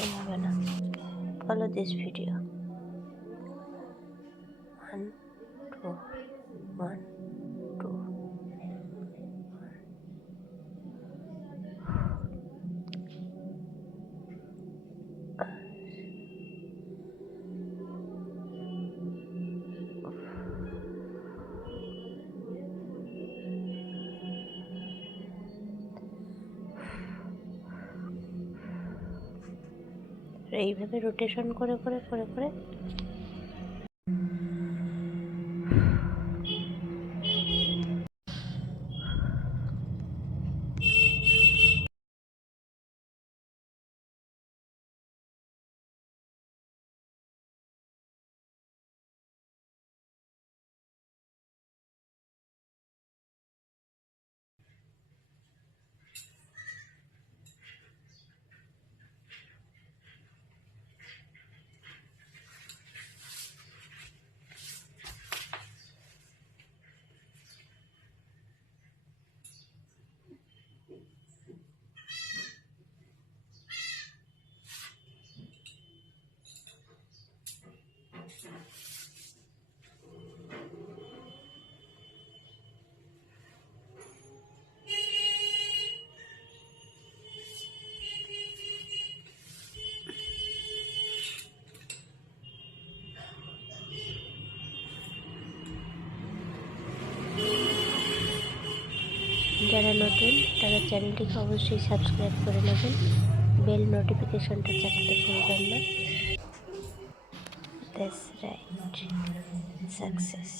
এইভাবে না। Follow this video. 1 2 1 2। এইভাবে রোটেশন করে করে করে করে যারা নতুন তারা চ্যানেলটিকে অবশ্যই সাবস্ক্রাইব করে নেবেন, বেল নোটিফিকেশনটা চাপতে ভুলবেন না। That's right, success.